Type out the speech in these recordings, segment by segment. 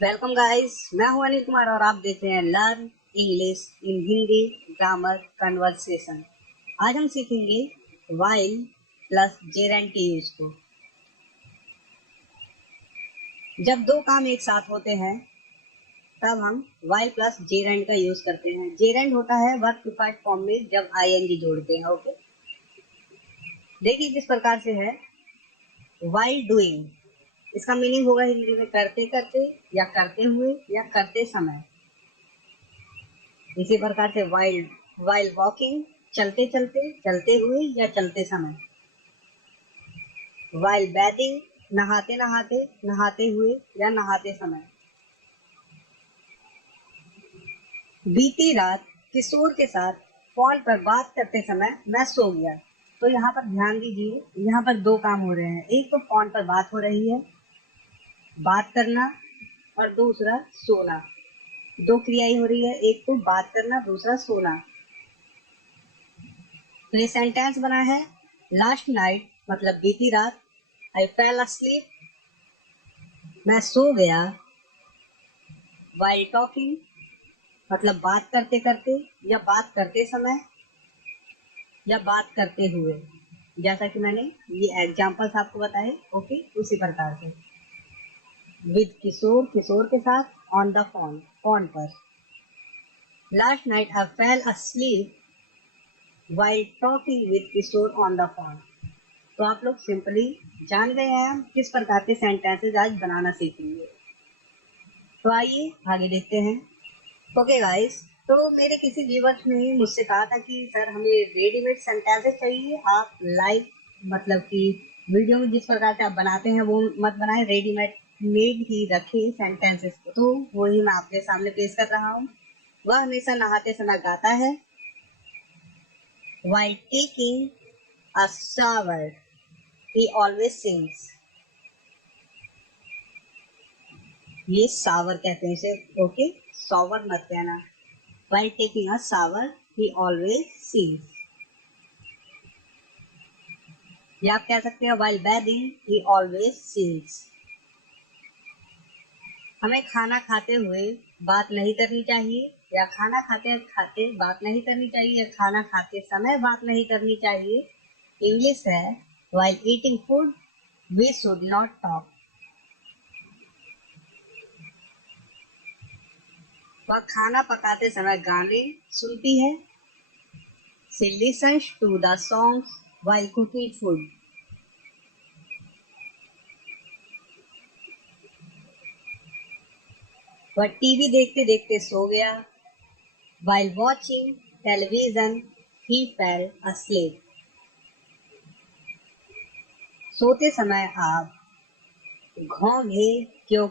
Welcome guys, मैं हूं अनिल कुमार और आप देख रहे हैं learn English in Hindi grammar conversation. आज हम सीखेंगे वाइल प्लस जेरेंट के यूज को। जब दो काम एक साथ होते हैं तब हम वाइल प्लस जेरेंट का यूज करते हैं। जेरेंट होता है वर्ब प्रीफर्ड फॉर्म में जब आईएनजी जोड़ते हैं। ओके, देखिए किस प्रकार से है। वाइल डूइंग, इसका मीनिंग होगा हिंदी में करते करते या करते हुए या करते समय। इसी प्रकार से वाइल वाइल वॉकिंग, चलते चलते, चलते हुए या चलते समय। वाइल बैथिंग, नहाते नहाते, नहाते हुए या नहाते समय। बीती रात किशोर के साथ फोन पर बात करते समय मैं सो गया। तो यहाँ पर ध्यान दीजिए, यहाँ पर दो काम हो रहे हैं। एक तो फोन पर बात हो रही है, बात करना, और दूसरा सोना। दो क्रियाएं हो रही है, एक तो बात करना, दूसरा सोना। तो ये सेंटेंस बना है लास्ट नाइट मतलब बीती रात, आई फेल asleep, मैं सो गया। वाइल टॉकिंग मतलब बात करते करते या बात करते समय या बात करते हुए। जैसा कि मैंने ये एग्जांपल्स आपको बताए। ओके, उसी प्रकार से विद किशोर, किशोर के साथ, ऑन द फोन, फोन पर। Last night I fell asleep while talking with Kishore on the phone. तो आप लोग सिंपली जान गए हैं हम किस प्रकार के सेंटेंसेस आज बनाना सीखेंगे। तो आइए आगे देखते हैं। ओके गाइस, तो मेरे किसी व्यूअर्स ने मुझसे कहा था कि सर हमें रेडीमेड सेंटेंसेस चाहिए, आप लाइव मतलब कि वीडियो में जिस प्रकार से आप बनाते हैं वो मत बनाए, रेडीमेड मेड ही रखें सेंटेंसेस को। तो वही मैं आपके सामने पेश कर रहा हूँ। वह हमेशा नहाते समय गाता है। While taking a shower he always sings. ये शावर कहते हैं इसे। ओके, शॉवर मत कहना। While taking a shower, he always sings. या आप कह सकते हैं while bathing, he always sings. हमें खाना खाते हुए बात नहीं करनी चाहिए, या खाना खाते खाते बात नहीं करनी चाहिए, या खाना खाते समय बात नहीं करनी चाहिए। इंग्लिश है while eating food, we should not talk. वह खाना पकाते समय गाने सुनती है। She listens to the songs while cooking food. वह टीवी देखते देखते सो गया। While watching television, he fell asleep. सोते समय आप घोंघे क्यों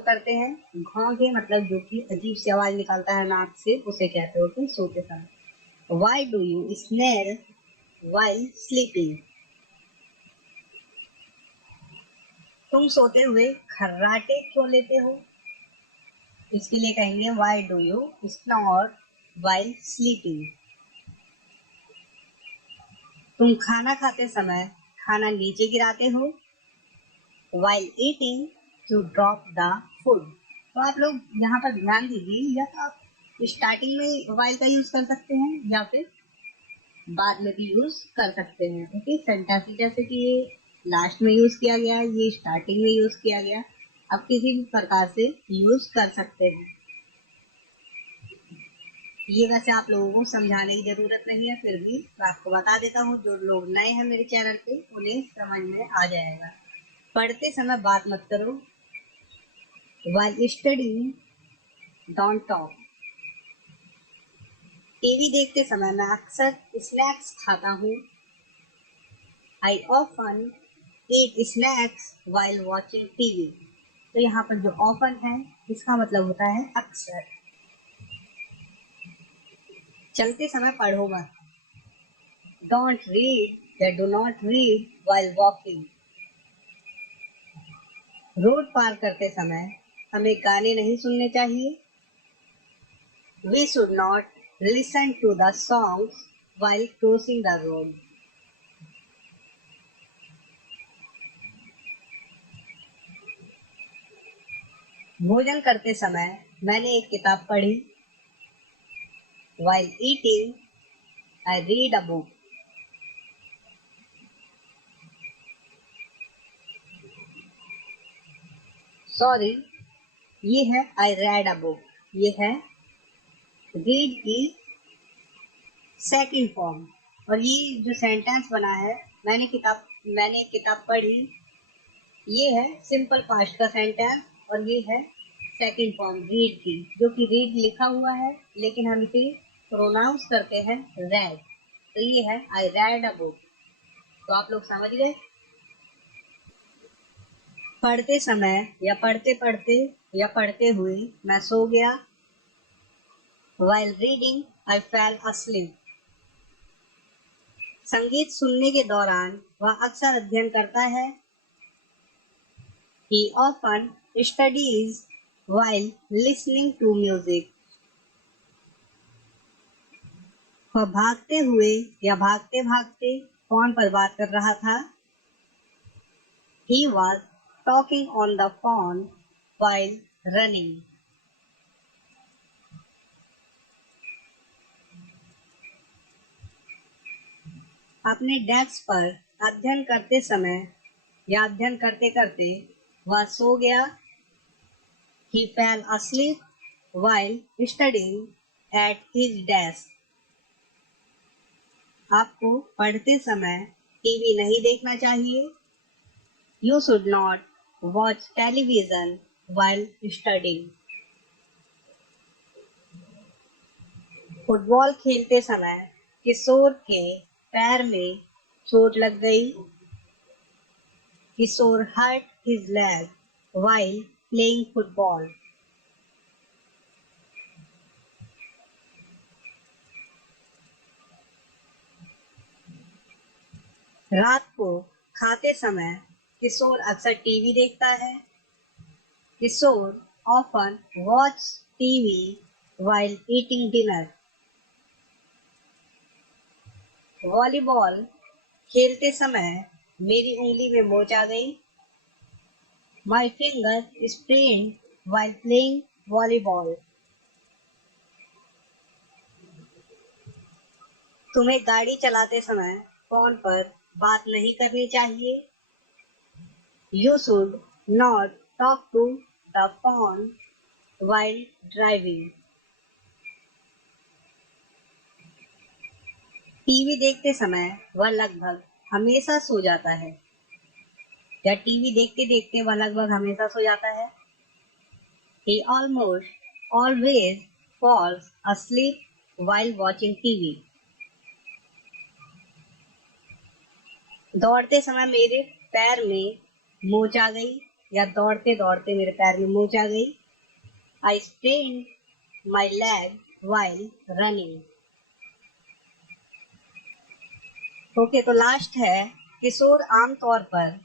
करते हैं? घोंघे मतलब जो कि अजीब सी आवाज निकालता है नाक से, उसे कहते होते हैं सोते समय। Why do you snore while sleeping? तुम सोते हुए खर्राटे क्यों लेते हो? इसके लिए कहेंगे Why do you snore while sleeping? तुम खाना खाते समय खाना नीचे गिराते हो। While eating to drop the food. तो आप लोग यहाँ पर ध्यान दीजिए, या तो आप स्टार्टिंग में while का यूज कर सकते हैं या फिर बाद में भी यूज कर सकते हैं। ओके, सेंटेंस जैसे कि ये लास्ट में यूज किया गया, ये स्टार्टिंग में यूज किया गया, आप किसी भी प्रकार से यूज कर सकते हैं। ये वैसे आप लोगों को समझाने की जरूरत नहीं है, फिर भी मैं आपको बता देता हूँ, जो लोग नए हैं मेरे चैनल पे उन्हें समझ में आ जाएगा। पढ़ते समय बात मत करो। While studying, don't talk. TV देखते समय मैं अक्सर स्नैक्स खाता हूँ। I often eat snacks while watching TV. तो यहाँ पर जो often है इसका मतलब होता है अक्सर। चलते समय पढ़ो मत। Don't read या do not read while walking. Road पार करते समय हमें गाने नहीं सुनने चाहिए। We should not listen to the songs while crossing the road. भोजन करते समय मैंने एक किताब पढ़ी। While eating, I read a book. Sorry, ये है I read a book. ये है read की सेकंड फॉर्म। और ये जो सेंटेंस बना है, मैंने एक किताब पढ़ी, ये है सिंपल पास्ट का सेंटेंस। और ये है सेकंड फॉर्म रीड की, जो कि रीड लिखा हुआ है लेकिन हम इसे प्रोनाउंस करते हैं रेड। तो ये है आई रेड अ बुक। तो आप लोग समझ गए। पढ़ते समय या पढ़ते पढ़ते या पढ़ते हुए मैं सो गया। While reading, I fell asleep. संगीत सुनने के दौरान वह अक्सर अध्ययन करता है। He often studies while listening to music. वह भागते हुए या भागते भागते फोन पर बात कर रहा था। He was talking on the phone while running. अपने डेस्क पर अध्ययन करते समय या अध्ययन करते करते वह सो गया। He fell asleep while studying at his desk. आपको पढ़ते समय टीवी नहीं देखना चाहिए। You should not watch television while studying. Football खेलते समय किशोर के पैर में चोट लग गई। किशोर hurt his leg while playing football. रात को खाते समय किशोर अक्सर टीवी देखता है। किशोर often watch TV while eating dinner. Volleyball खेलते समय मेरी उंगली में मोच आ गई। My finger sprained while playing volleyball. तुम्हें गाड़ी चलाते समय फोन पर बात नहीं करनी चाहिए। You should not talk to the phone while driving. TV देखते समय वह लगभग हमेशा सो जाता है। या टीवी देखते देखते वह लगभग हमेशा सो जाता है। He almost always falls asleep while watching TV. दौड़ते समय मेरे पैर में मोच आ गई। या दौड़ते दौड़ते मेरे पैर में मोच आ गई। I sprained my leg while running. Okay, तो लास्ट है किशोर आमतौर पर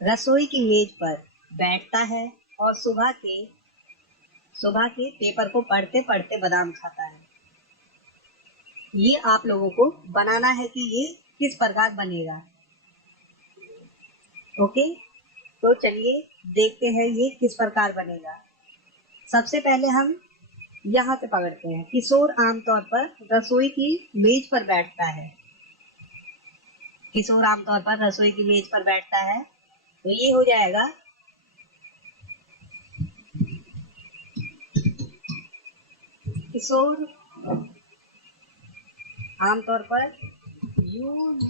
रसोई की मेज पर बैठता है और सुबह के पेपर को पढ़ते पढ़ते बादाम खाता है। ये आप लोगों को बनाना है कि ये किस प्रकार बनेगा। ओके, तो चलिए देखते हैं ये किस प्रकार बनेगा। सबसे पहले हम यहाँ से पकड़ते हैं। किशोर आमतौर पर रसोई की मेज पर बैठता है। किशोर आमतौर पर रसोई की मेज पर बैठता है, तो ये हो जाएगा किशोर आमतौर पर यूज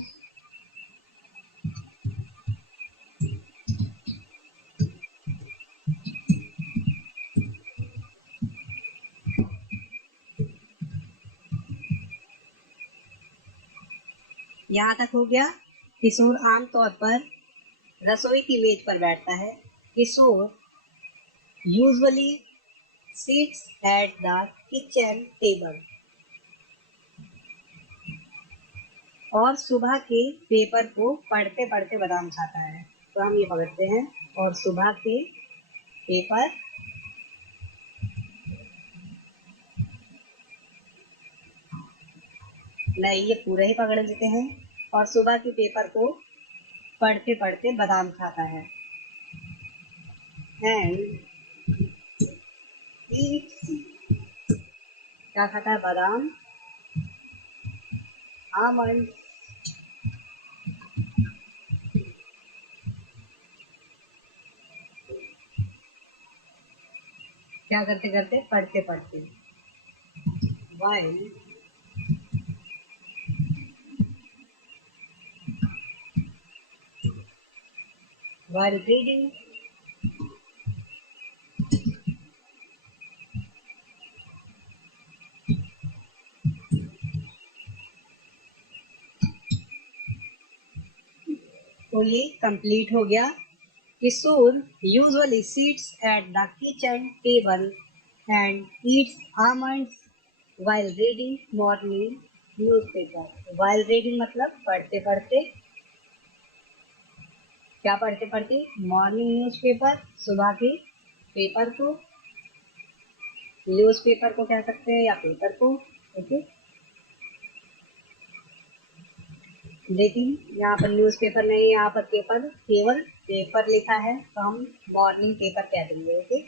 यहाँ तक हो गया। किशोर आमतौर पर रसोई की मेज पर बैठता है। Kishore usually sits at the kitchen table. और सुबह के पेपर को पढ़ते पढ़ते बादाम खाता है। तो हम ये पकड़ते हैं और सुबह के पेपर नहीं, ये पूरा ही पकड़ लेते हैं। और सुबह के पेपर को पढ़ते पढ़ते बादाम खाता है। एंड क्या खाता है? बादाम, आमंड। क्या करते करते? पढ़ते पढ़ते। while while reading, तो ये कंप्लीट हो गया। किशोर usually sits at the kitchen table and eats almonds while reading morning newspaper. While reading मतलब पढ़ते पढ़ते। क्या पढ़ते पढ़ते? मॉर्निंग न्यूज़पेपर, सुबह के पेपर को। न्यूज़पेपर को कह सकते हैं या पेपर को। ओके, लेकिन यहाँ पर न्यूज़पेपर नहीं, यहाँ पर पेपर, केवल पेपर लिखा है तो हम मॉर्निंग पेपर कह देंगे। ओके।